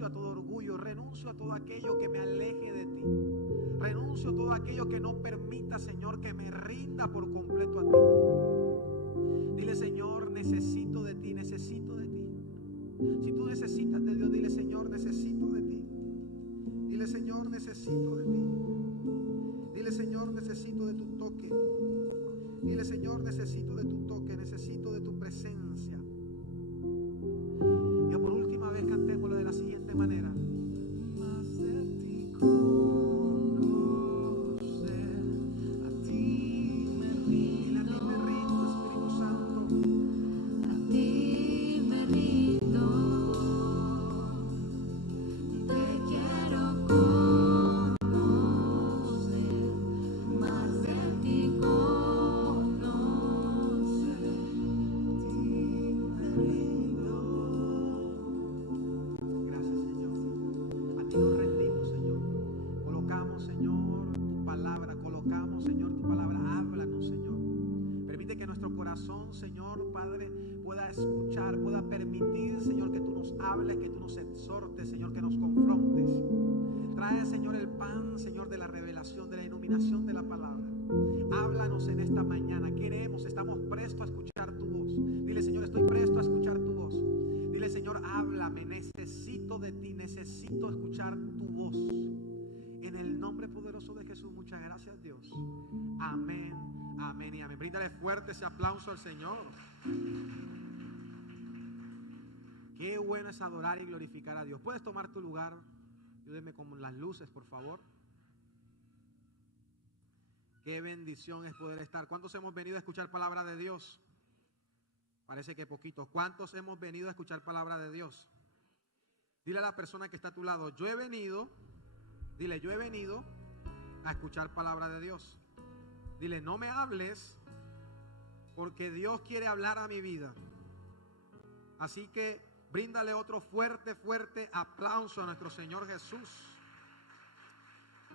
a todo orgullo, renuncio a todo aquello que me aleje de ti. Renuncio a todo aquello que no permita, Señor, que me rinda por completo a ti. Dile, Señor, necesito de ti, necesito de ti. Si tú necesitas de Dios, dile, Señor, necesito de ti. Dile, Señor, necesito de ti. Dile, Señor, necesito de tu toque. Dile, Señor, necesito de tu toque, necesito de tu presencia. Y por última vez cantémoslo de la siguiente manera. Más de ti conocer, a ti me rindo, Espíritu Santo. A ti me rindo, te quiero conocer, más de ti conocer, a ti me rindo. Gracias, Señor. A ti nos rendimos, Señor. Colocamos, Señor, tu palabra. Colocamos, Señor, tu palabra. Háblanos, Señor. Permite que nuestro corazón, Señor, Padre, pueda escuchar, pueda permitir, Señor, que tú nos hables, que tú nos exhortes, Señor, que nos confrontes. Trae, Señor, el pan, Señor, de la revelación, de la iluminación de la palabra. Háblanos en esta mañana. Queremos, estamos prestos a escuchar tu voz. Dile, Señor, estoy presto a escuchar tu voz. Dile, Señor, háblame, necesito de ti, necesito escuchar tu voz. En el nombre poderoso de Jesús, muchas gracias, Dios. Amén, amén y amén. Bríndale fuerte ese aplauso al Señor. Qué bueno es adorar y glorificar a Dios. Puedes tomar tu lugar. Ayúdeme con las luces, por favor. Qué bendición es poder estar. ¿Cuántos hemos venido a escuchar palabra de Dios? Parece que poquitos. ¿Cuántos hemos venido a escuchar palabra de Dios? Dile a la persona que está a tu lado, yo he venido, dile, yo he venido a escuchar palabra de Dios. Dile, no me hables porque Dios quiere hablar a mi vida. Así que bríndale otro fuerte, fuerte aplauso a nuestro Señor Jesús.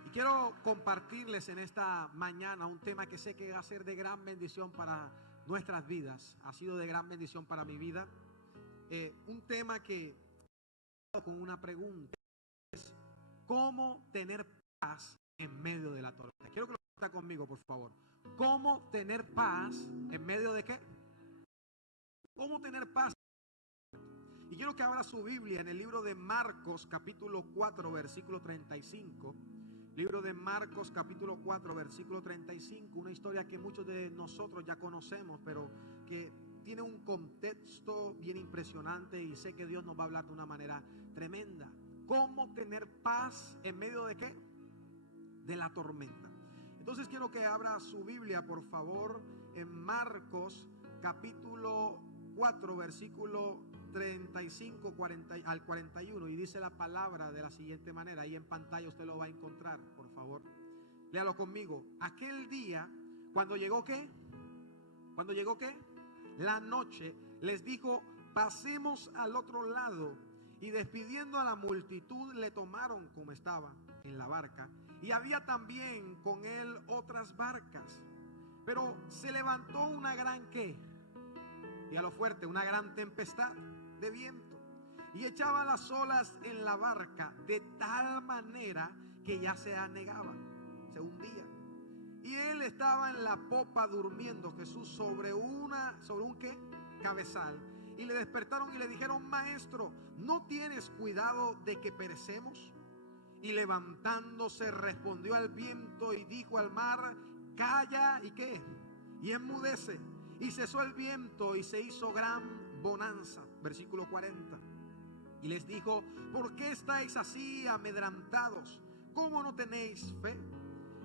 Y quiero compartirles en esta mañana un tema que sé que va a ser de gran bendición para nuestras vidas. Ha sido de gran bendición para mi vida. Un tema que con una pregunta es ¿cómo tener paz en medio de la tormenta? Quiero que lo repita conmigo, por favor. ¿Cómo tener paz en medio de qué? ¿Cómo tener paz? Y quiero que abra su Biblia en el libro de Marcos, capítulo 4, versículo 35. Libro de Marcos, capítulo 4, versículo 35. Una historia que muchos de nosotros ya conocemos, pero que tiene un contexto bien impresionante y sé que Dios nos va a hablar de una manera tremenda. ¿Cómo tener paz en medio de qué? De la tormenta. Entonces quiero que abra su Biblia, por favor, en Marcos, capítulo 4, versículo 35 al 41, y dice la palabra de la siguiente manera. Ahí en pantalla usted lo va a encontrar, por favor. Léalo conmigo. Aquel día, cuando llegó ¿qué? Cuando llegó ¿qué? La noche, les dijo, pasemos al otro lado. Y despidiendo a la multitud, le tomaron como estaba en la barca. Y había también con él otras barcas. Pero se levantó una gran ¿qué? Y a lo fuerte, una gran tempestad de viento, y echaba las olas en la barca de tal manera que ya se anegaba, se hundía. Y él estaba en la popa durmiendo, Jesús, sobre un ¿qué? Cabezal. Y le despertaron y le dijeron, maestro, ¿no tienes cuidado de que perecemos? Y levantándose respondió al viento y dijo al mar, calla y ¿qué? Y enmudece. Y cesó el viento y se hizo gran bonanza. Versículo 40. Y les dijo, ¿por qué estáis así amedrentados? ¿Cómo no tenéis fe?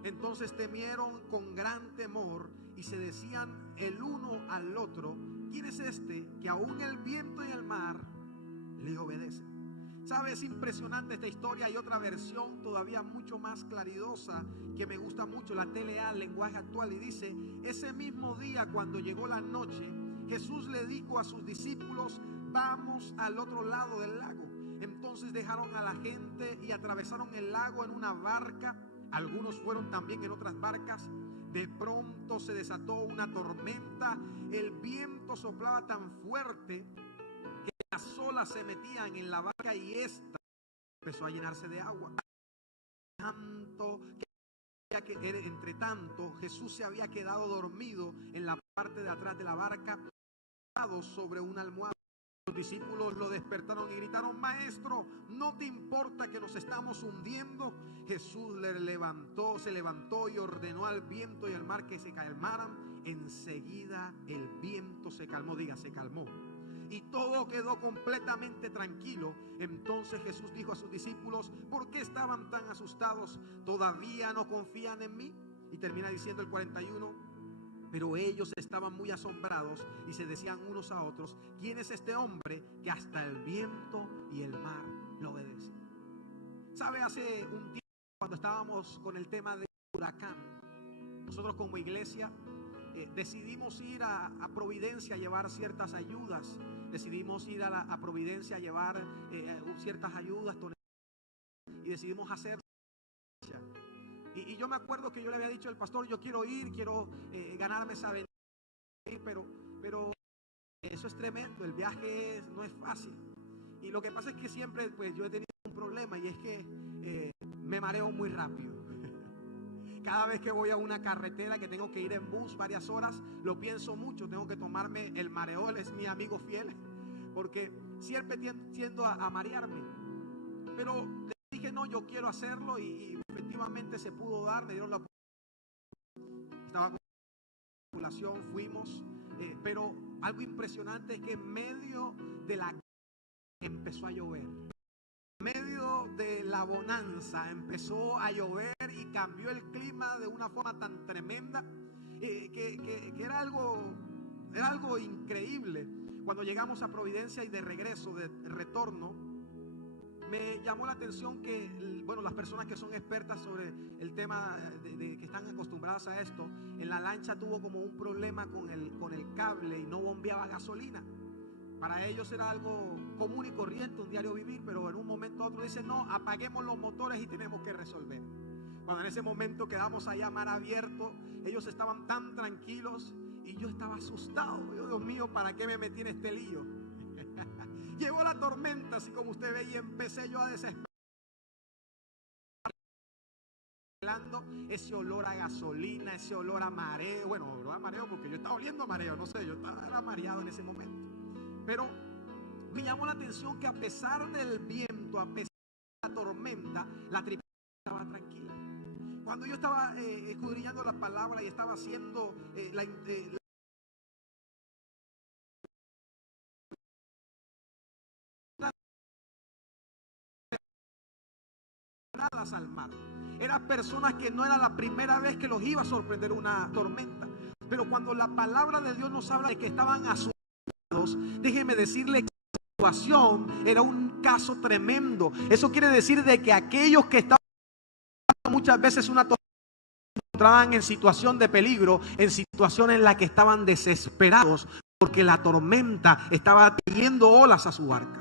Entonces temieron con gran temor y se decían el uno al otro, ¿quién es este que aún el viento y el mar le obedecen? ¿Sabe? Es impresionante esta historia. Hay otra versión todavía mucho más claridosa que me gusta mucho, la TLA, lenguaje actual, y dice, ese mismo día cuando llegó la noche, Jesús le dijo a sus discípulos, vamos al otro lado del lago. Entonces dejaron a la gente y atravesaron el lago en una barca. Algunos fueron también en otras barcas. De pronto se desató una tormenta. El viento soplaba tan fuerte que las olas se metían en la barca y esta empezó a llenarse de agua. Entre tanto, Jesús se había quedado dormido en la parte de atrás de la barca, sobre una almohada. Los discípulos lo despertaron y gritaron: Maestro, ¿no te importa que nos estamos hundiendo? Jesús se levantó y ordenó al viento y al mar que se calmaran. Enseguida el viento se calmó, diga, se calmó, y todo quedó completamente tranquilo. Entonces Jesús dijo a sus discípulos: ¿por qué estaban tan asustados? ¿Todavía no confían en mí? Y termina diciendo el 41: pero ellos estaban muy asombrados y se decían unos a otros: ¿quién es este hombre que hasta el viento y el mar lo obedecen? ¿Sabe? Hace un tiempo, cuando estábamos con el tema del huracán, nosotros como iglesia decidimos ir a Providencia a llevar ciertas ayudas. Decidimos ir a Providencia a llevar ciertas ayudas y decidimos hacer. Y yo me acuerdo que yo le había dicho al pastor: yo quiero ir, quiero ganarme esa bendición, pero eso es tremendo, el viaje no es fácil. Y lo que pasa es que siempre pues yo he tenido un problema, y es que me mareo muy rápido. Cada vez que voy a una carretera que tengo que ir en bus varias horas, lo pienso mucho. Tengo que tomarme el mareol, es mi amigo fiel, porque siempre tiendo a marearme. Pero le dije: no, yo quiero hacerlo, y efectivamente se pudo dar. Me dieron la oportunidad. Estaba con la tripulación, fuimos, pero algo impresionante es que en medio de la empezó a llover. En medio de la bonanza empezó a llover y cambió el clima de una forma tan tremenda que era algo increíble. Cuando llegamos a Providencia y de regreso, de retorno, me llamó la atención que, bueno, las personas que son expertas sobre el tema, que están acostumbradas a esto, en la lancha tuvo como un problema con el cable y no bombeaba gasolina. Para ellos era algo común y corriente, un diario vivir, pero en un momento a otro dicen: no, apaguemos los motores y tenemos que resolver. Cuando en ese momento quedamos allá mar abierto, ellos estaban tan tranquilos y yo estaba asustado. Yo, Dios mío, ¿para qué me metí en este lío? Llegó la tormenta, así como usted ve, y empecé yo a desesperar. Ese olor a gasolina, ese olor a mareo. Bueno, olor a mareo porque yo estaba oliendo a mareo, no sé, yo era mareado en ese momento. Pero me llamó la atención que a pesar del viento, a pesar de la tormenta, la tripulación estaba tranquila. Cuando yo estaba escudriñando la palabra y estaba haciendo al mar, eran personas que no era la primera vez que los iba a sorprender una tormenta. Pero cuando la palabra de Dios nos habla de que estaban asustados, déjeme decirle que la situación era un caso tremendo. Eso quiere decir de que aquellos que estaban muchas veces una tormenta se encontraban en situación de peligro, en situación en la que estaban desesperados porque la tormenta estaba trayendo olas a su barca.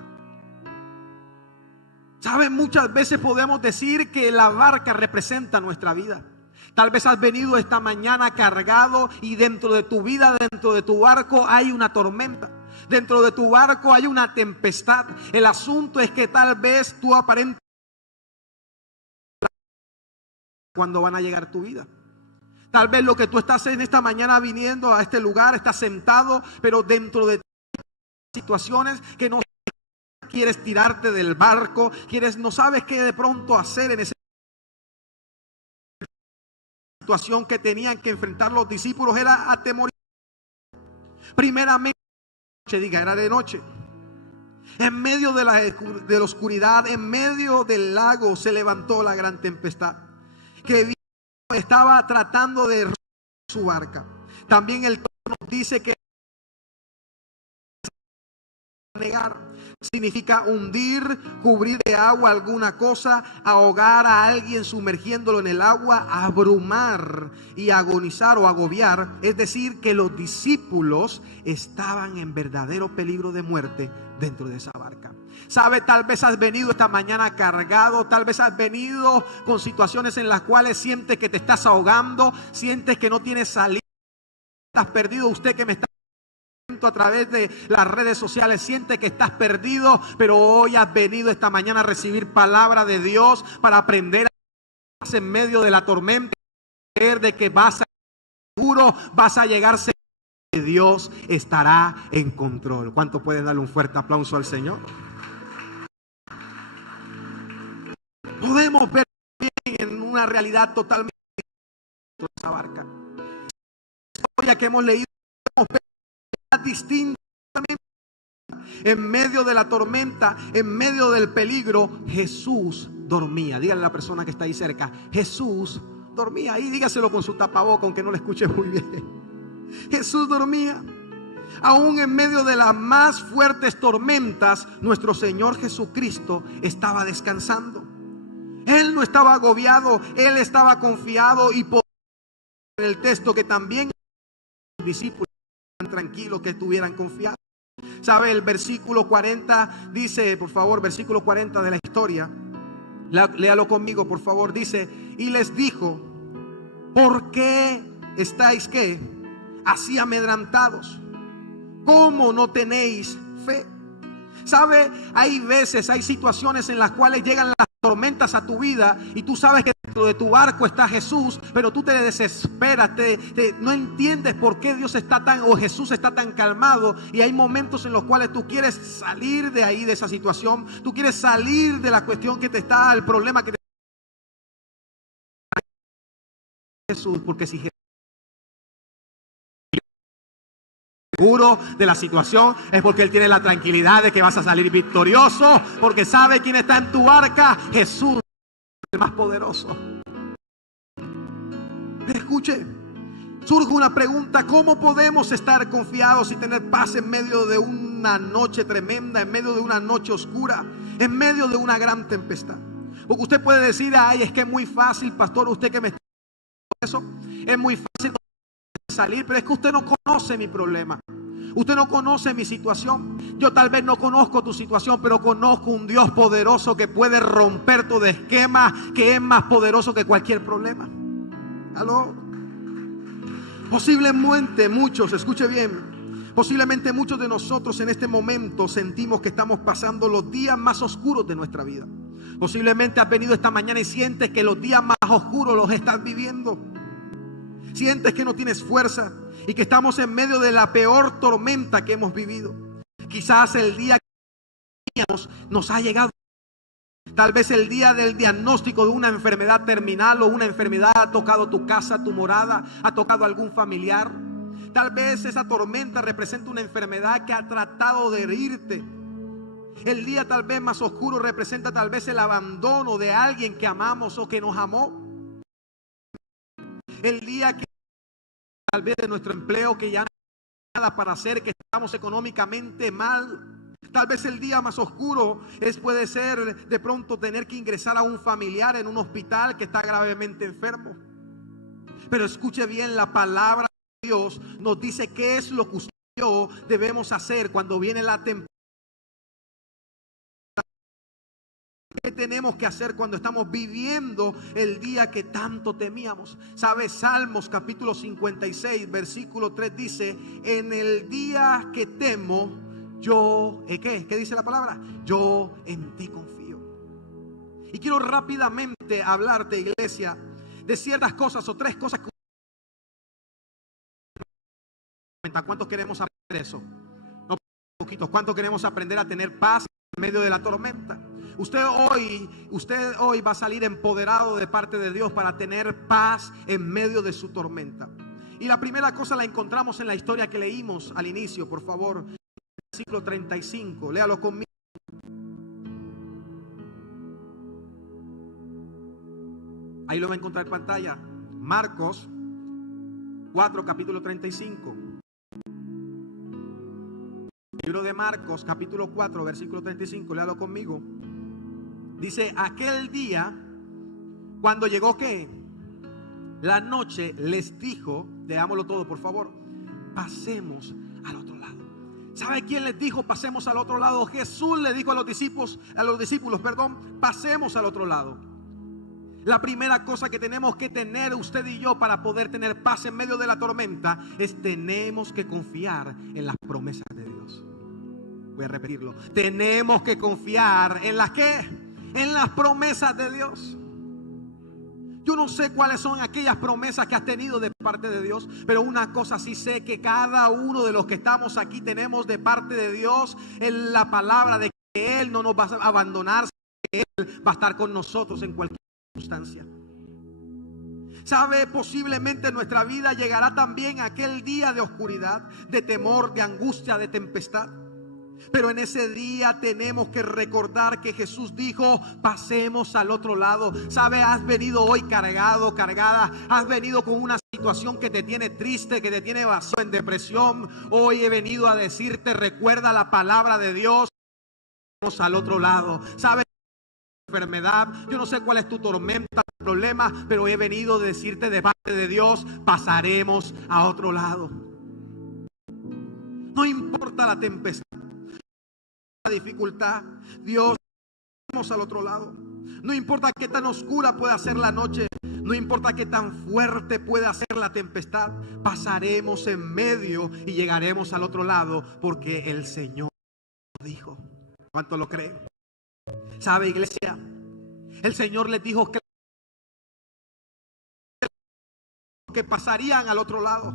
¿Saben? Muchas veces podemos decir que la barca representa nuestra vida. Tal vez has venido esta mañana cargado y dentro de tu vida, dentro de tu barco hay una tormenta. Dentro de tu barco hay una tempestad. El asunto es que tal vez tú aparentas cuando van a llegar tu vida. Tal vez lo que tú estás en esta mañana viniendo a este lugar, estás sentado, pero dentro de situaciones que no quieres tirarte del barco, no sabes qué de pronto hacer en esa situación que tenían que enfrentar los discípulos. Era atemorizante. Primeramente, era de noche. En medio de la oscuridad, en medio del lago, se levantó la gran tempestad que estaba tratando de romper su barca. También el texto nos dice que negar significa hundir, cubrir de agua alguna cosa, ahogar a alguien sumergiéndolo en el agua, abrumar y agonizar o agobiar. Es decir, que los discípulos estaban en verdadero peligro de muerte dentro de esa barca. ¿Sabe? Tal vez has venido esta mañana cargado, tal vez has venido con situaciones en las cuales sientes que te estás ahogando, sientes que no tienes salida, estás perdido. Usted que me está momento a través de las redes sociales sientes que estás perdido, pero hoy has venido esta mañana a recibir palabra de Dios para aprender en medio de la tormenta, de que vas a seguro, vas a llegar seguro, que Dios estará en control. ¿Cuánto pueden darle un fuerte aplauso al Señor? Podemos ver en una realidad totalmente distinta esa barca. La historia que hemos leído, podemos ver distinta. En medio de la tormenta, en medio del peligro, Jesús dormía. Dígale a la persona que está ahí cerca, Jesús dormía. Ahí dígaselo con su tapaboca, aunque no le escuche muy bien. Jesús dormía. Aún en medio de las más fuertes tormentas, nuestro Señor Jesucristo estaba descansando. Él no estaba agobiado, Él estaba confiado, y por el texto que también los discípulos estaban tranquilos, que estuvieran confiados. ¿Sabe? El versículo 40 dice, por favor, versículo 40 de la historia, léalo conmigo, por favor. Dice, y les dijo, ¿por qué estáis qué? Así amedrentados. ¿Cómo no tenéis fe? ¿Sabe? Hay veces, hay situaciones en las cuales llegan las tormentas a tu vida y tú sabes que dentro de tu barco está Jesús, pero tú te desesperas, no entiendes por qué Dios está tan, o Jesús está tan calmado, y hay momentos en los cuales tú quieres salir de ahí, de esa situación, tú quieres salir de la cuestión que te está, el problema que te está Jesús, porque si Jesús seguro de la situación es porque Él tiene la tranquilidad de que vas a salir victorioso, porque sabe quién está en tu barca, Jesús, el más poderoso. Escuche, surge una pregunta: ¿cómo podemos estar confiados y tener paz en medio de una noche tremenda, en medio de una noche oscura, en medio de una gran tempestad? Porque usted puede decir, ay, es que es muy fácil, pastor, usted que me está diciendo eso, es muy fácil salir, pero es que usted no conoce mi problema, usted no conoce mi situación. Yo tal vez no conozco tu situación, pero conozco un Dios poderoso que puede romper todo esquema, que es más poderoso que cualquier problema. ¿Aló? Posiblemente muchos, escuche bien, posiblemente muchos de nosotros en este momento sentimos que estamos pasando los días más oscuros de nuestra vida. Posiblemente has venido esta mañana y sientes que los días más oscuros los estás viviendo. Sientes que no tienes fuerza y que estamos en medio de la peor tormenta que hemos vivido. Quizás el día que nos ha llegado. Tal vez el día del diagnóstico de una enfermedad terminal, o una enfermedad ha tocado tu casa, tu morada, ha tocado a algún familiar. Tal vez esa tormenta representa una enfermedad que ha tratado de herirte. El día tal vez más oscuro representa tal vez el abandono de alguien que amamos o que nos amó. El día que tal vez de nuestro empleo, que ya no hay nada para hacer, que estamos económicamente mal. Tal vez el día más oscuro puede ser de pronto tener que ingresar a un familiar en un hospital que está gravemente enfermo. Pero escuche bien, la palabra de Dios nos dice qué es lo que usted y yo debemos hacer cuando viene la tempestad. ¿Qué tenemos que hacer cuando estamos viviendo el día que tanto temíamos? ¿Sabe? Salmos capítulo 56 versículo 3 dice: en el día que temo, yo, ¿qué dice la palabra? Yo en ti confío. Y quiero rápidamente hablarte, iglesia, de ciertas cosas o tres cosas que... ¿Cuántos queremos aprender eso? No, poquitos. ¿Cuántos queremos aprender a tener paz en medio de la tormenta? Usted hoy va a salir empoderado de parte de Dios para tener paz en medio de su tormenta. Y la primera cosa la encontramos en la historia que leímos al inicio, por favor. Versículo 35, léalo conmigo. Ahí lo va a encontrar en pantalla. Marcos 4, capítulo 35. Libro de Marcos, capítulo 4, versículo 35, léalo conmigo. Dice: aquel día, cuando llegó ¿qué? La noche, les dijo, leámoslo todo por favor, pasemos al otro lado. ¿Sabe quién les dijo pasemos al otro lado? Jesús le dijo a los discípulos, pasemos al otro lado. La primera cosa que tenemos que tener usted y yo para poder tener paz en medio de la tormenta es tenemos que confiar en las promesas de Dios. Voy a repetirlo. Tenemos que confiar en las ¿qué? En las promesas de Dios. Yo no sé cuáles son aquellas promesas que has tenido de parte de Dios, pero una cosa sí sé, que cada uno de los que estamos aquí tenemos de parte de Dios en la palabra de que Él no nos va a abandonar, que Él va a estar con nosotros en cualquier circunstancia. ¿Sabe? Posiblemente nuestra vida llegará también aquel día de oscuridad, de temor, de angustia, de tempestad. Pero en ese día tenemos que recordar que Jesús dijo: pasemos al otro lado. ¿Sabe? Has venido hoy cargado, cargada. Has venido con una situación que te tiene triste, que te tiene vacío, en depresión. Hoy he venido a decirte: recuerda la palabra de Dios. Pasemos al otro lado. ¿Sabe? Enfermedad, yo no sé cuál es tu tormenta, tu problema, pero he venido a decirte de parte de Dios: pasaremos a otro lado. No importa la tempestad, la dificultad, Dios, pasaremos al otro lado. No importa qué tan oscura pueda ser la noche, no importa qué tan fuerte pueda ser la tempestad, pasaremos en medio y llegaremos al otro lado, porque el Señor dijo. ¿Cuánto lo creen? ¿Sabe, iglesia? El Señor les dijo que pasarían al otro lado.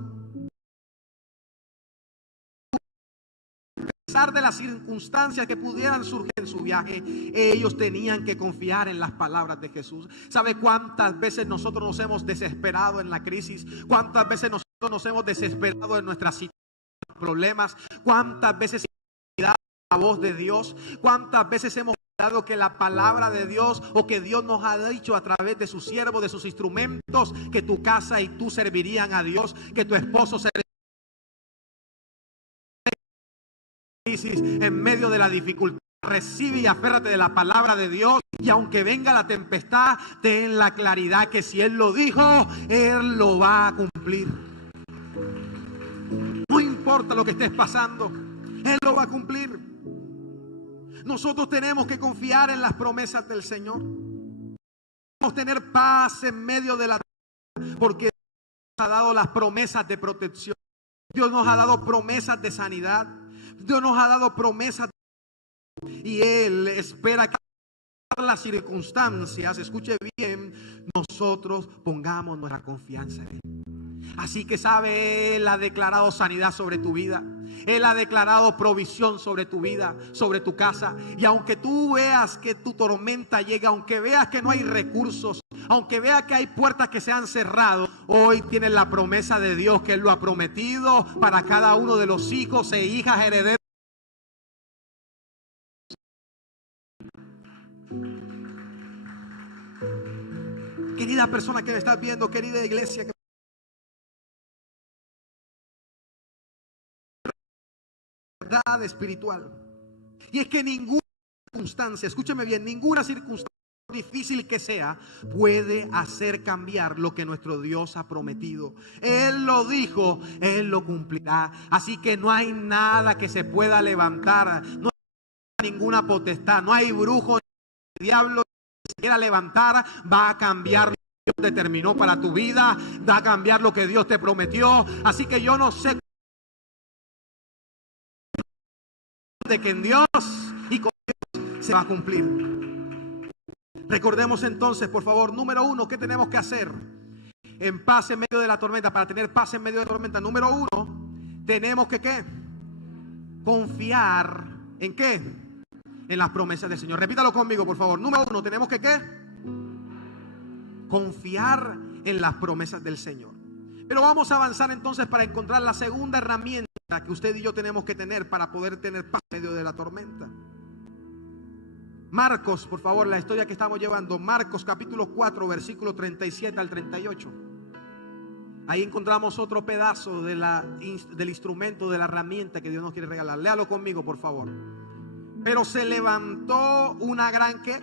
A pesar de las circunstancias que pudieran surgir en su viaje, ellos tenían que confiar en las palabras de Jesús. ¿Sabe cuántas veces nosotros nos hemos desesperado en la crisis? ¿Cuántas veces nosotros nos hemos desesperado en nuestras situaciones, problemas? ¿Cuántas veces hemos olvidado la voz de Dios? ¿Cuántas veces hemos dado que la palabra de Dios, o que Dios nos ha dicho a través de sus siervos, de sus instrumentos, que tu casa y tú servirían a Dios, que tu esposo serviría en medio de la dificultad? Recibe y aférrate de la palabra de Dios, y aunque venga la tempestad, ten la claridad que si Él lo dijo, Él lo va a cumplir. No importa lo que estés pasando, Él lo va a cumplir. Nosotros tenemos que confiar en las promesas del Señor. Debemos tener paz en medio de la tormenta, porque Dios nos ha dado las promesas de protección. Dios nos ha dado promesas de sanidad. Dios nos ha dado promesas de... y Él espera que en las circunstancias, escuche bien, nosotros pongamos nuestra confianza en Él. Así que sabe, Él ha declarado sanidad sobre tu vida. Él ha declarado provisión sobre tu vida, sobre tu casa. Y aunque tú veas que tu tormenta llega, aunque veas que no hay recursos, aunque veas que hay puertas que se han cerrado, hoy tienes la promesa de Dios, que Él lo ha prometido para cada uno de los hijos e hijas herederos. Querida persona que me estás viendo, querida iglesia, que verdad espiritual, y es que ninguna circunstancia, escúcheme bien, ninguna circunstancia, difícil que sea, puede hacer cambiar lo que nuestro Dios ha prometido. Él lo dijo, Él lo cumplirá. Así que no hay nada que se pueda levantar, no hay ninguna potestad, no hay brujo ni diablo que se quiera levantar, va a cambiar lo que Dios determinó para tu vida, va a cambiar lo que Dios te prometió. Así que yo no sé de que en Dios y con Dios se va a cumplir. Recordemos entonces, por favor, número uno, ¿qué tenemos que hacer en paz en medio de la tormenta? Para tener paz en medio de la tormenta, número uno, tenemos que ¿qué? Confiar en ¿qué? En las promesas del Señor. Repítalo conmigo, por favor. Número uno, tenemos que ¿qué? Confiar en las promesas del Señor. Pero vamos a avanzar entonces para encontrar la segunda herramienta que usted y yo tenemos que tener para poder tener paz en medio de la tormenta. Marcos, por favor, la historia que estamos llevando. Marcos capítulo 4, versículo 37 al 38. Ahí encontramos otro pedazo del instrumento, de la herramienta que Dios nos quiere regalar. Léalo conmigo, por favor. Pero se levantó una gran ¿qué?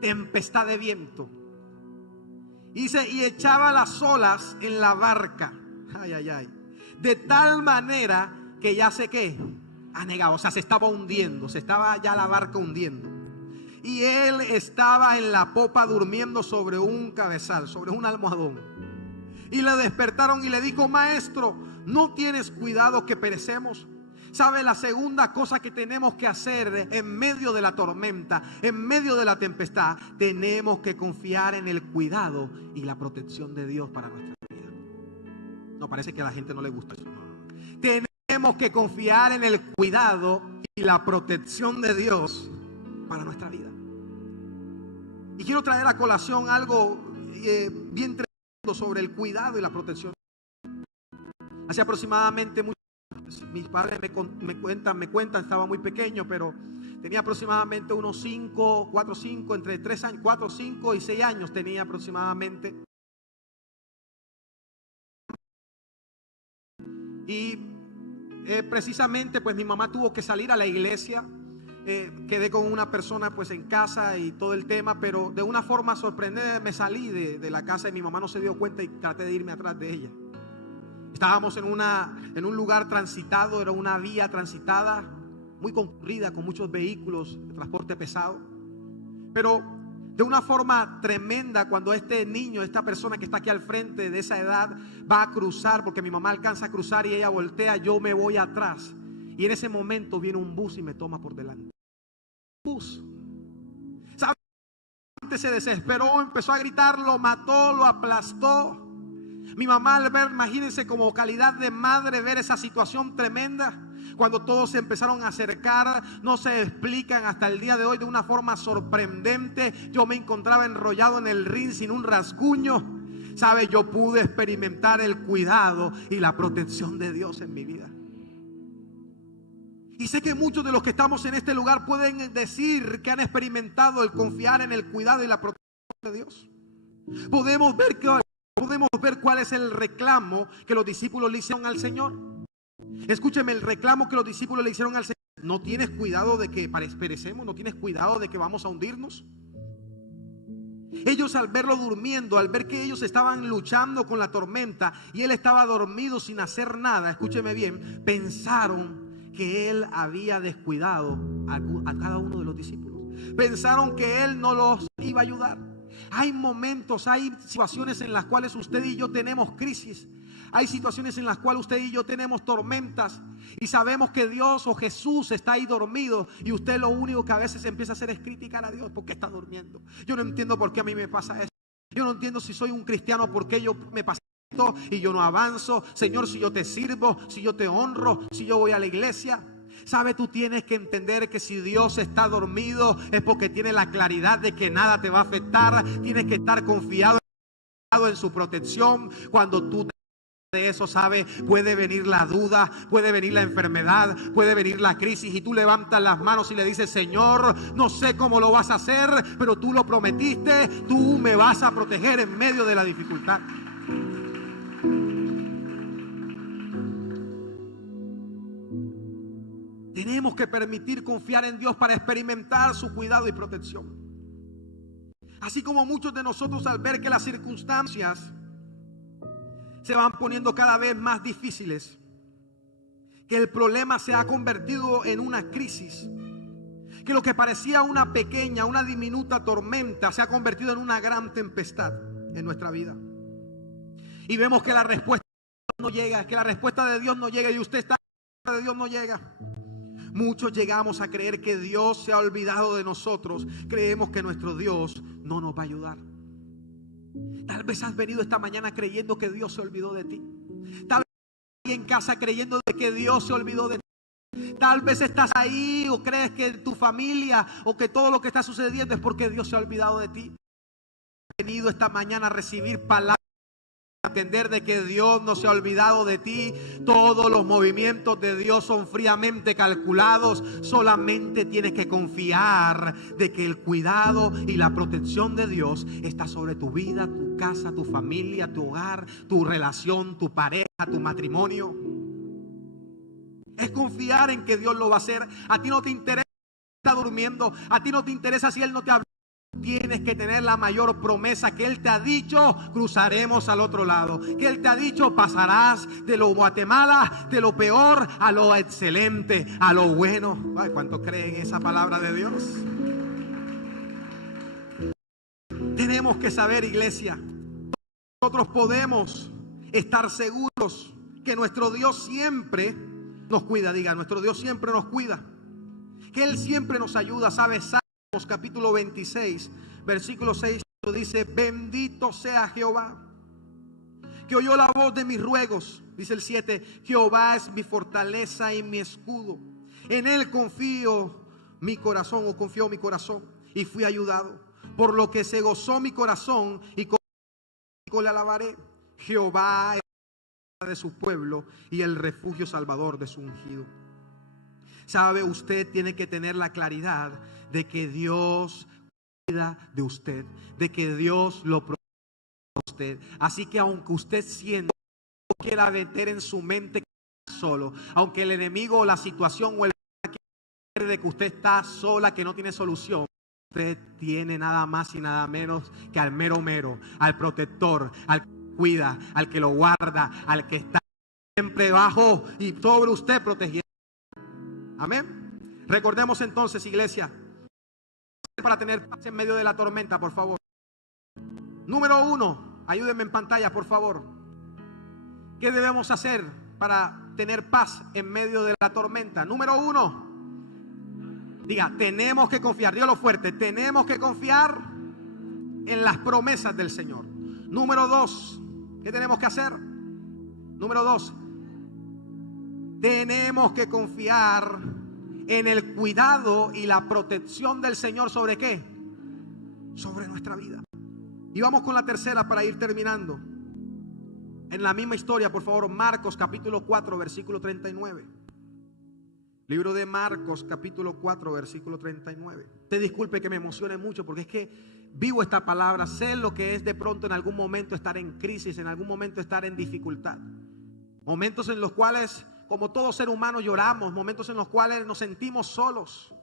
Tempestad de viento. Y echaba las olas en la barca. Ay, ay, ay. De tal manera que ya sé que anegado, o sea, se estaba hundiendo, se estaba ya la barca hundiendo. y él estaba en la popa durmiendo sobre un cabezal, sobre un almohadón. Y le despertaron y le dijo: maestro, ¿no tienes cuidado que perecemos? ¿Sabe? La segunda cosa que tenemos que hacer en medio de la tormenta, en medio de la tempestad, tenemos que confiar en el cuidado y la protección de Dios para nuestra vida. No, parece que a la gente no le gusta eso. No. Tenemos que confiar en el cuidado y la protección de Dios para nuestra vida. Y quiero traer a colación algo bien tremendo sobre el cuidado y la protección. Hace aproximadamente mis padres me cuentan, estaba muy pequeño, pero tenía aproximadamente unos 4, 5, entre 3 años, 4, 5 y 6 años tenía aproximadamente. Y precisamente pues mi mamá tuvo que salir a la iglesia. Quedé con una persona pues en casa y todo el tema, pero de una forma sorprendente me salí de la casa y mi mamá no se dio cuenta y traté de irme atrás de ella. Estábamos en un lugar transitado, era una vía transitada muy concurrida con muchos vehículos de transporte pesado, pero de una forma tremenda, cuando este niño, esta persona que está aquí al frente de esa edad va a cruzar, porque mi mamá alcanza a cruzar y ella voltea, yo me voy atrás, y en ese momento viene un bus y me toma por delante. Bus, ¿sabe? Se desesperó, empezó a gritar, lo mató, lo aplastó. Mi mamá, al ver, imagínense, como calidad de madre, ver esa situación tremenda, cuando todos se empezaron a acercar, no se explican hasta el día de hoy, de una forma sorprendente. Yo me encontraba enrollado en el ring sin un rasguño. ¿Sabe? Yo pude experimentar el cuidado y la protección de Dios en mi vida. Y sé que muchos de los que estamos en este lugar pueden decir que han experimentado el confiar en el cuidado y la protección de Dios. Podemos ver cuál es el reclamo que los discípulos le hicieron al Señor. Escúcheme, el reclamo que los discípulos le hicieron al Señor: ¿no tienes cuidado de que perecemos? ¿No tienes cuidado de que vamos a hundirnos? Ellos, al verlo durmiendo, al ver que ellos estaban luchando con la tormenta y él estaba dormido sin hacer nada, escúcheme bien, pensaron que él había descuidado a cada uno de los discípulos. Pensaron que él no los iba a ayudar. Hay momentos, hay situaciones en las cuales usted y yo tenemos crisis. Hay situaciones en las cuales usted y yo tenemos tormentas y sabemos que Dios o Jesús está ahí dormido, y usted lo único que a veces empieza a hacer es criticar a Dios porque está durmiendo. Yo no entiendo por qué a mí me pasa esto. Yo no entiendo, si soy un cristiano, por qué yo me pasa esto y yo no avanzo. Señor, si yo te sirvo, si yo te honro, si yo voy a la iglesia. ¿Sabe? Tú tienes que entender que si Dios está dormido es porque tiene la claridad de que nada te va a afectar. Tienes que estar confiado en su protección. Cuando tú de eso, ¿sabe? Puede venir la duda, puede venir la enfermedad, puede venir la crisis, y tú levantas las manos y le dices: Señor, no sé cómo lo vas a hacer, pero tú lo prometiste, tú me vas a proteger en medio de la dificultad. Tenemos que permitir confiar en Dios para experimentar su cuidado y protección. Así como muchos de nosotros, al ver que las circunstancias se van poniendo cada vez más difíciles, que el problema se ha convertido en una crisis, que lo que parecía una pequeña, una diminuta tormenta se ha convertido en una gran tempestad en nuestra vida. Y vemos que la respuesta no llega, que la respuesta de Dios no llega, y usted está, de Dios no llega. Muchos llegamos a creer que Dios se ha olvidado de nosotros. Creemos que nuestro Dios no nos va a ayudar. Tal vez has venido esta mañana creyendo que Dios se olvidó de ti. Tal vez estás en casa creyendo de que Dios se olvidó de ti. Tal vez estás ahí o crees que tu familia o que todo lo que está sucediendo es porque Dios se ha olvidado de ti. Has venido esta mañana a recibir palabras, a entender de que Dios no se ha olvidado de ti. Todos los movimientos de Dios son fríamente calculados. Solamente tienes que confiar de que el cuidado y la protección de Dios está sobre tu vida, tu casa, tu familia, tu hogar, tu relación, tu pareja, tu matrimonio. Es confiar en que Dios lo va a hacer. A ti no te interesa si está durmiendo, a ti no te interesa si Él no te habla. Tienes que tener la mayor promesa: que Él te ha dicho: cruzaremos al otro lado. Que Él te ha dicho: pasarás de lo Guatemala, de lo peor a lo excelente, a lo bueno. Ay, ¿cuánto creen en esa palabra de Dios? tenemos que saber, iglesia, nosotros podemos estar seguros que nuestro Dios siempre nos cuida. Diga, nuestro Dios siempre nos cuida, que Él siempre nos ayuda. ¿Sabe? Salmos capítulo 26, versículo 6 dice: bendito sea Jehová, que oyó la voz de mis ruegos. Dice el 7: Jehová es mi fortaleza y mi escudo, en Él confío mi corazón, o confió mi corazón, y fui ayudado. Por lo que se gozó mi corazón, y con le alabaré. Jehová es de su pueblo y el refugio salvador de su ungido. Sabe, usted tiene que tener la claridad de que Dios cuida de usted, de que Dios lo protege a usted. Así que aunque usted sienta o quiera meter en su mente que está solo, aunque el enemigo o la situación o el de que usted está sola, que no tiene solución, usted tiene nada más y nada menos que al mero mero, al protector, al que cuida, al que lo guarda, al que está siempre bajo y sobre usted protegiendo. Amén. Recordemos entonces, iglesia, para tener paz en medio de la tormenta, por favor. Número 1, ayúdenme en pantalla, por favor. ¿Qué debemos hacer para tener paz en medio de la tormenta? Número 1, diga, tenemos que confiar. Dígalo fuerte: tenemos que confiar en las promesas del Señor. Número 2, ¿qué tenemos que hacer? Número 2, tenemos que confiar en el cuidado y la protección del Señor. ¿Sobre qué? Sobre nuestra vida. Y vamos con la tercera para ir terminando. En la misma historia, por favor, Marcos capítulo 4, versículo 39. Libro de Marcos capítulo 4, versículo 39. Te disculpe que me emocione mucho, porque es que vivo esta palabra. Sé lo que es de pronto en algún momento estar en crisis, en algún momento estar en dificultad. Momentos en los cuales, como todo ser humano, lloramos. Momentos en los cuales nos sentimos solos.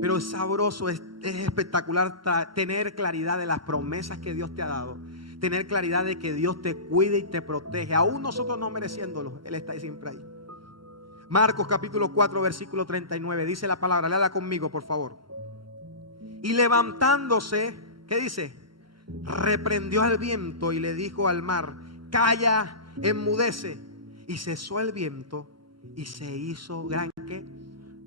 Pero es sabroso, es espectacular tener claridad de las promesas que Dios te ha dado. Tener claridad de que Dios te cuida y te protege, aún nosotros no mereciéndolo. Él está ahí, siempre ahí. Marcos capítulo 4, versículo 39. Dice la palabra, léala conmigo, por favor. Y levantándose, ¿qué dice? Reprendió al viento y le dijo al mar: calla, enmudece. Y cesó el viento y se hizo gran, ¿qué?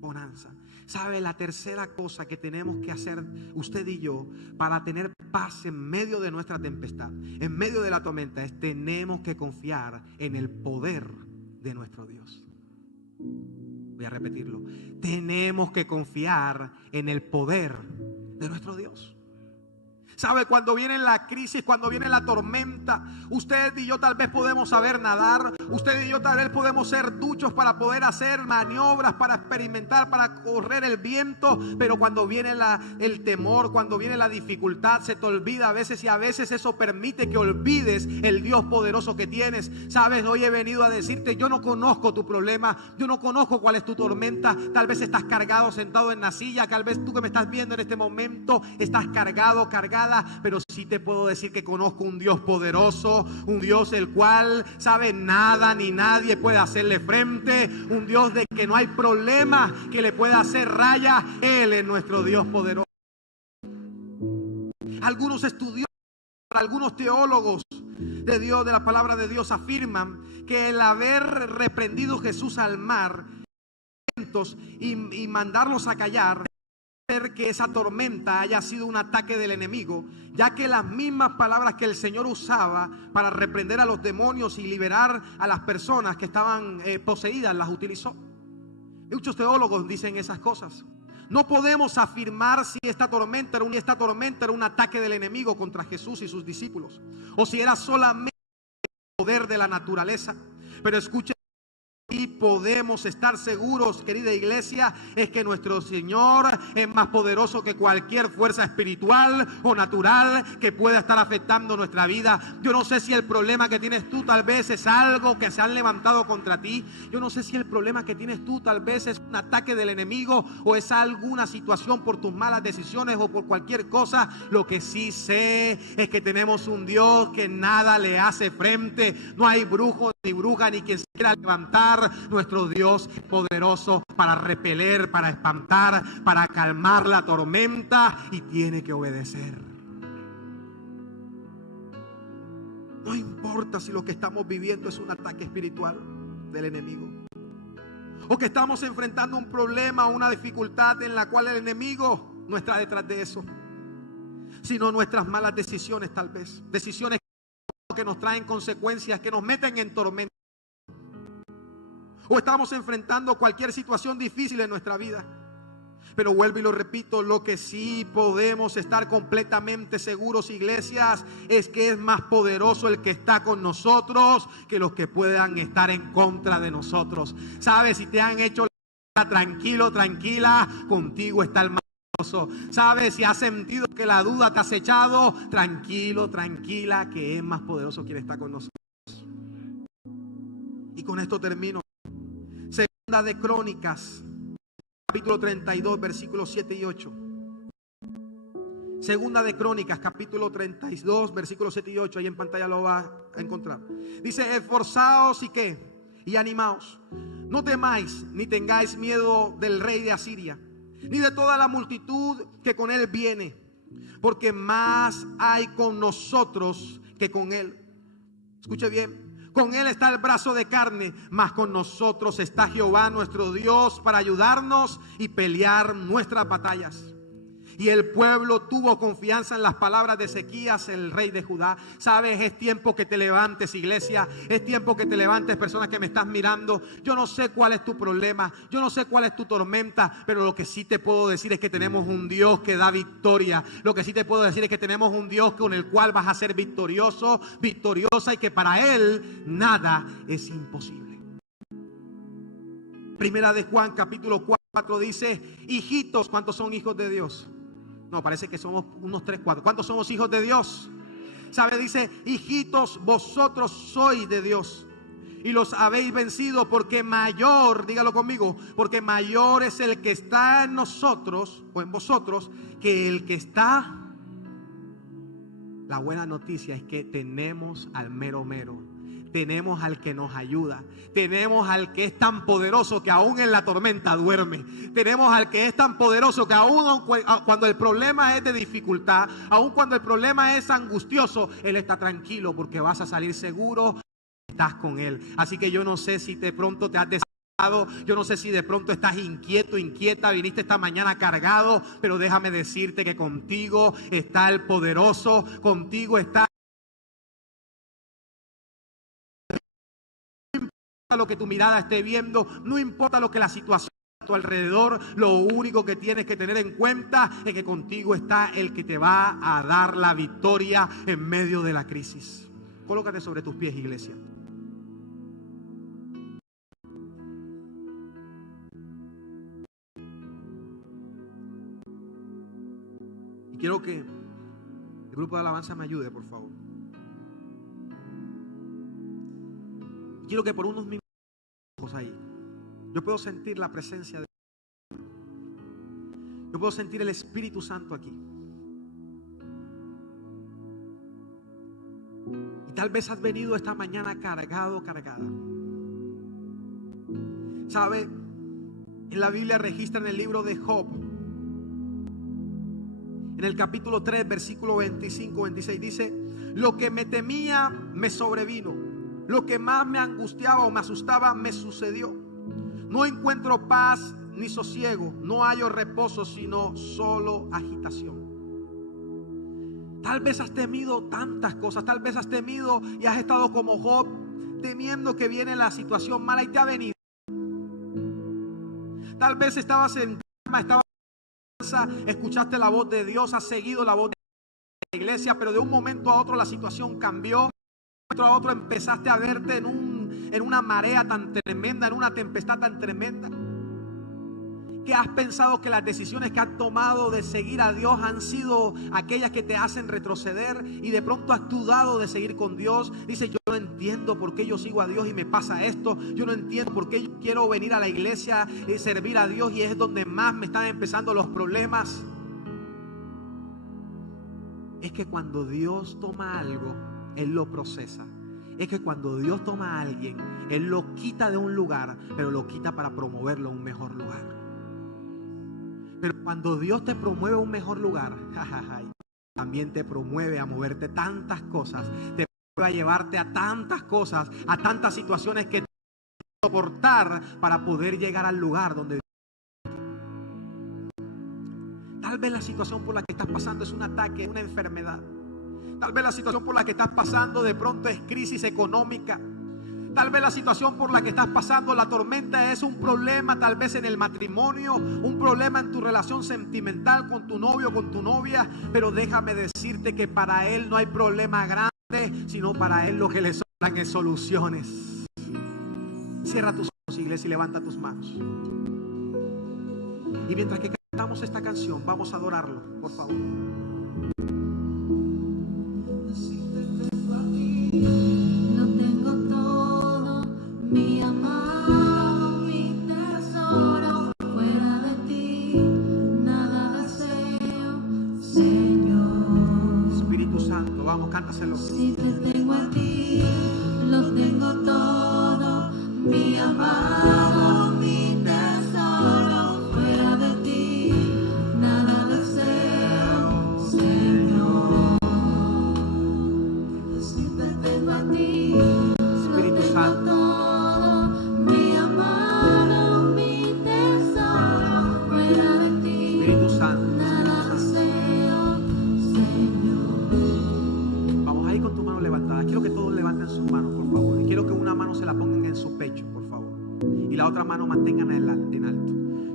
Bonanza. ¿Sabe? La tercera cosa que tenemos que hacer usted y yo para tener paz en medio de nuestra tempestad, en medio de la tormenta, es tenemos que confiar en el poder de nuestro Dios. Voy a repetirlo. Tenemos que confiar en el poder de nuestro Dios. ¿Sabe? Cuando viene la crisis, cuando viene la tormenta, usted y yo tal vez podemos saber nadar. Usted y yo tal vez podemos ser duchos para poder hacer maniobras, para experimentar, para correr el viento. Pero cuando viene el temor, cuando viene la dificultad, se te olvida a veces. Y a veces eso permite que olvides el Dios poderoso que tienes. ¿Sabes? Hoy he venido a decirte: yo no conozco tu problema, yo no conozco cuál es tu tormenta. Tal vez estás cargado, sentado en la silla. Tal vez tú que me estás viendo en este momento estás cargado, cargada. Pero sí te puedo decir que conozco un Dios poderoso, un Dios el cual, sabe, nada ni nadie puede hacerle frente, un Dios de que no hay problema que le pueda hacer raya. Él es nuestro Dios poderoso. Algunos estudiosos, algunos teólogos de Dios, de la palabra de Dios, afirman que el haber reprendido Jesús al mar y mandarlos a callar, que esa tormenta haya sido un ataque del enemigo, ya que las mismas palabras que el Señor usaba para reprender a los demonios y liberar a las personas que estaban poseídas, las utilizó. Muchos teólogos dicen esas cosas. No podemos afirmar si esta tormenta era un ataque del enemigo contra Jesús y sus discípulos, o si era solamente el poder de la naturaleza. Pero escuchen, y podemos estar seguros, querida iglesia, es que nuestro Señor es más poderoso que cualquier fuerza espiritual o natural que pueda estar afectando nuestra vida. Yo no sé si el problema que tienes tú tal vez es algo que se han levantado contra ti. Yo no sé si el problema que tienes tú tal vez es un ataque del enemigo o es alguna situación por tus malas decisiones o por cualquier cosa. Lo que sí sé es que tenemos un Dios que nada le hace frente. No hay brujo ni bruja ni quien se quiera levantar. Nuestro Dios poderoso para repeler, para espantar, para calmar la tormenta, y tiene que obedecer. No importa si lo que estamos viviendo es un ataque espiritual del enemigo, o que estamos enfrentando un problema o una dificultad en la cual el enemigo no está detrás de eso, sino nuestras malas decisiones, tal vez decisiones que nos traen consecuencias, que nos meten en tormenta, o estamos enfrentando cualquier situación difícil en nuestra vida. Pero vuelvo y lo repito, lo que sí podemos estar completamente seguros, iglesias, es que es más poderoso el que está con nosotros que los que puedan estar en contra de nosotros. ¿Sabes? Si te han hecho la tranquilo, tranquila, contigo está el más poderoso. ¿Sabes? Si has sentido que la duda te ha acechado, tranquilo, tranquila, que es más poderoso quien está con nosotros. Y con esto termino. Segunda de Crónicas, capítulo 32, versículos 7 y 8. Segunda de Crónicas, capítulo 32, versículos 7 y 8. Ahí en pantalla lo vas a encontrar. Dice: esforzaos y qué, y animaos. No temáis ni tengáis miedo del rey de Asiria, ni de toda la multitud que con él viene, porque más hay con nosotros que con él. Escuche bien. Con él está el brazo de carne, mas con nosotros está Jehová nuestro Dios para ayudarnos y pelear nuestras batallas. Y el pueblo tuvo confianza en las palabras de Ezequías, el rey de Judá. Sabes, es tiempo que te levantes, iglesia. Es tiempo que te levantes, personas que me estás mirando. Yo no sé cuál es tu problema, yo no sé cuál es tu tormenta, pero lo que sí te puedo decir es que tenemos un Dios que da victoria. Lo que sí te puedo decir es que tenemos un Dios con el cual vas a ser victorioso, victoriosa, y que para Él nada es imposible. Primera de Juan, capítulo 4 dice: hijitos. ¿Cuántos son hijos de Dios? No, parece que somos unos 3, 4. ¿Cuántos somos hijos de Dios? ¿Sabe? Dice: hijitos, vosotros sois de Dios y los habéis vencido, porque mayor, dígalo conmigo, porque mayor es el que está en nosotros o en vosotros que el que está. La buena noticia es que tenemos al mero mero. Tenemos al que nos ayuda. Tenemos al que es tan poderoso que aún en la tormenta duerme. Tenemos al que es tan poderoso que aún cuando el problema es de dificultad, aún cuando el problema es angustioso, Él está tranquilo porque vas a salir seguro. Estás con Él. Así que yo no sé si de pronto te has desanimado, yo no sé si de pronto estás inquieto, inquieta, viniste esta mañana cargado, pero déjame decirte que contigo está el poderoso, contigo está. Lo que tu mirada esté viendo, no importa lo que la situación a tu alrededor, lo único que tienes que tener en cuenta es que contigo está el que te va a dar la victoria en medio de la crisis. Colócate sobre tus pies, iglesia. Y quiero que el grupo de alabanza me ayude, por favor. Quiero que por unos minutos ahí, yo puedo sentir la presencia de Dios. Yo puedo sentir el Espíritu Santo aquí. Y tal vez has venido esta mañana cargado, cargada. ¿Sabe? En la Biblia registra en el libro de Job, en el capítulo 3, versículo 25, 26, dice: lo que me temía me sobrevino. Lo que más me angustiaba o me asustaba me sucedió. No encuentro paz ni sosiego, no hallo reposo, sino solo agitación. Tal vez has temido tantas cosas, tal vez has temido y has estado como Job, temiendo que viene la situación mala y te ha venido. Tal vez estabas en cama, estabas en casa, escuchaste la voz de Dios, has seguido la voz de la iglesia, pero de un momento a otro la situación cambió. A otro empezaste a verte en una marea tan tremenda, en una tempestad tan tremenda, que has pensado que las decisiones que has tomado de seguir a Dios han sido aquellas que te hacen retroceder, y de pronto has dudado de seguir con Dios. Dice: yo no entiendo por qué yo sigo a Dios y me pasa esto. Yo no entiendo por qué yo quiero venir a la iglesia y servir a Dios, y es donde más me están empezando los problemas. Es que cuando Dios toma algo, Él lo procesa. Es que cuando Dios toma a alguien, Él lo quita de un lugar, pero lo quita para promoverlo a un mejor lugar. Pero cuando Dios te promueve a un mejor lugar, también te promueve a moverte tantas cosas, te pueda llevarte a tantas cosas, a tantas situaciones que soportar para poder llegar al lugar donde tal vez la situación por la que estás pasando es un ataque, una enfermedad. Tal vez la situación por la que estás pasando de pronto es crisis económica. Tal vez la situación por la que estás pasando, la tormenta, es un problema tal vez en el matrimonio, un problema en tu relación sentimental con tu novio, con tu novia. Pero déjame decirte que para Él no hay problema grande, sino para Él lo que le sobran es soluciones. Cierra tus ojos, iglesia, y levanta tus manos. Y mientras que cantamos esta canción, vamos a adorarlo, por favor. Lo tengo todo, mi amado, mi tesoro, fuera de ti, nada deseo, Señor. Espíritu Santo, vamos, cántaselo. Si te tengo a ti, lo tengo todo, mi amado, mi tesoro, fuera de ti, nada deseo, Señor. Si te tengo a ti, Espíritu Santo, todo, mi amado, mi tesoro, fuera de ti, Espíritu Santo, nada deseo, Señor. vamos ahí con tu mano levantada. Quiero que todos levanten sus manos, por favor. Y quiero que una mano se la pongan en su pecho, por favor. Y la otra mano mantengan en alto.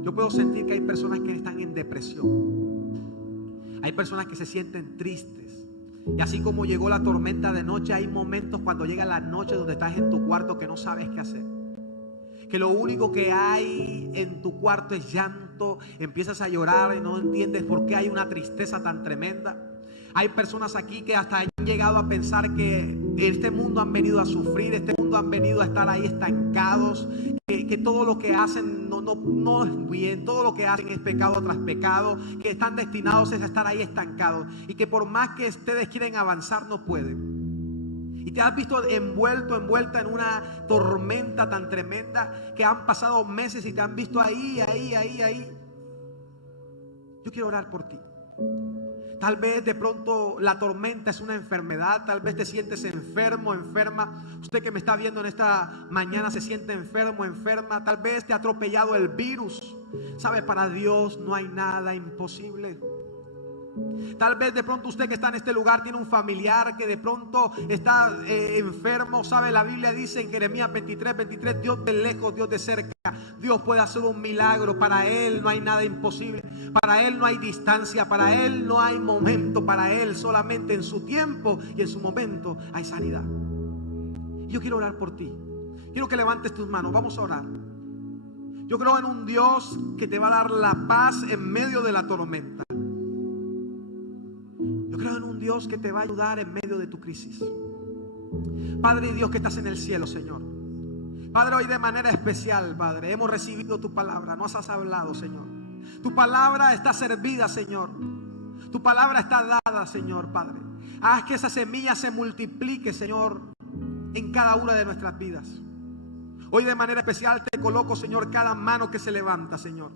Yo puedo sentir que hay personas que están en depresión. Hay personas que se sienten tristes. Y así como llegó la tormenta de noche, hay momentos cuando llega la noche donde estás en tu cuarto que no sabes qué hacer. Que lo único que hay en tu cuarto es llanto. Empiezas a llorar y no entiendes por qué hay una tristeza tan tremenda. Hay personas aquí que hasta han llegado a pensar que este mundo han venido a sufrir, este mundo han venido a estar ahí estancados, que todo lo que hacen no es bien, todo lo que hacen es pecado tras pecado, que están destinados a estar ahí estancados y que por más que ustedes quieren avanzar no pueden. Y te has visto envuelta en una tormenta tan tremenda que han pasado meses y te han visto ahí. Yo quiero orar por ti. Tal vez de pronto la tormenta es una enfermedad. Tal vez te sientes enfermo, enferma. Usted que me está viendo en esta mañana se siente enfermo, enferma. Tal vez te ha atropellado el virus. ¿Sabe? Para Dios no hay nada imposible. Tal vez de pronto usted que está en este lugar tiene un familiar que de pronto está enfermo. ¿Sabe? La Biblia dice en Jeremías 23, Dios de lejos, Dios de cerca. Dios puede hacer un milagro. Para Él no hay nada imposible. Para Él no hay distancia. Para Él no hay momento. Para Él solamente en su tiempo y en su momento hay sanidad. Yo quiero orar por ti. Quiero que levantes tus manos. Vamos a orar. Yo creo en un Dios que te va a dar la paz en medio de la tormenta. Yo creo en un Dios que te va a ayudar en medio de tu crisis. Padre y Dios que estás en el cielo, Señor. Padre, hoy de manera especial, Padre, hemos recibido tu palabra. Nos has hablado, Señor. Tu palabra está servida, Señor. Tu palabra está dada, Señor, Padre. Haz que esa semilla se multiplique, Señor, en cada una de nuestras vidas. Hoy de manera especial te coloco, Señor, cada mano que se levanta, Señor.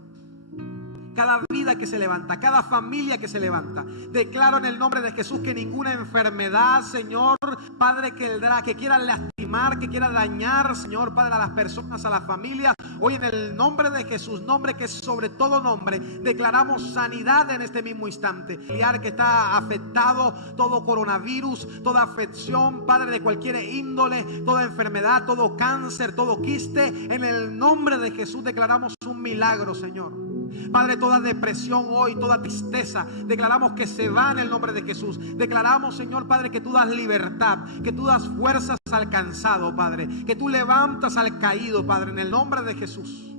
Cada vida que se levanta, cada familia que se levanta. Declaro en el nombre de Jesús que ninguna enfermedad, Señor, Padre, que quiera lastimar, que quiera dañar, Señor, Padre, a las personas, a las familias. Hoy en el nombre de Jesús, nombre que es sobre todo nombre, declaramos sanidad en este mismo instante. Que está afectado, todo coronavirus, toda afección, Padre, de cualquier índole, toda enfermedad, todo cáncer, todo quiste. En el nombre de Jesús declaramos un milagro, Señor. Padre, toda depresión hoy, toda tristeza, declaramos que se va en el nombre de Jesús. Declaramos, Señor, Padre, que tú das libertad, que tú das fuerzas al cansado, Padre, que tú levantas al caído, Padre, en el nombre de Jesús.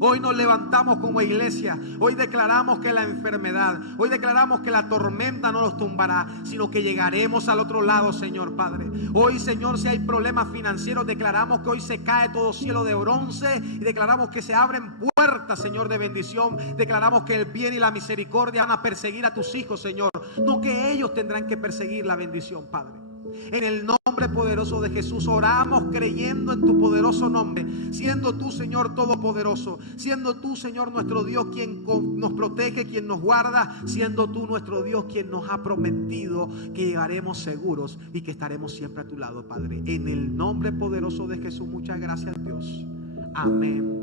Hoy nos levantamos como iglesia. Hoy declaramos que la enfermedad, hoy declaramos que la tormenta no nos tumbará, sino que llegaremos al otro lado, Señor Padre. Hoy, Señor, si hay problemas financieros, declaramos que hoy se cae todo cielo de bronce y declaramos que se abren puertas, Señor, de bendición. Declaramos que el bien y la misericordia van a perseguir a tus hijos, Señor. No que ellos tendrán que perseguir la bendición, Padre. En el nombre poderoso de Jesús oramos creyendo en tu poderoso nombre, siendo tú, Señor, todopoderoso, siendo tú, Señor, nuestro Dios quien nos protege, quien nos guarda, siendo tú nuestro Dios quien nos ha prometido que llegaremos seguros y que estaremos siempre a tu lado, Padre. En el nombre poderoso de Jesús, muchas gracias, Dios. Amén.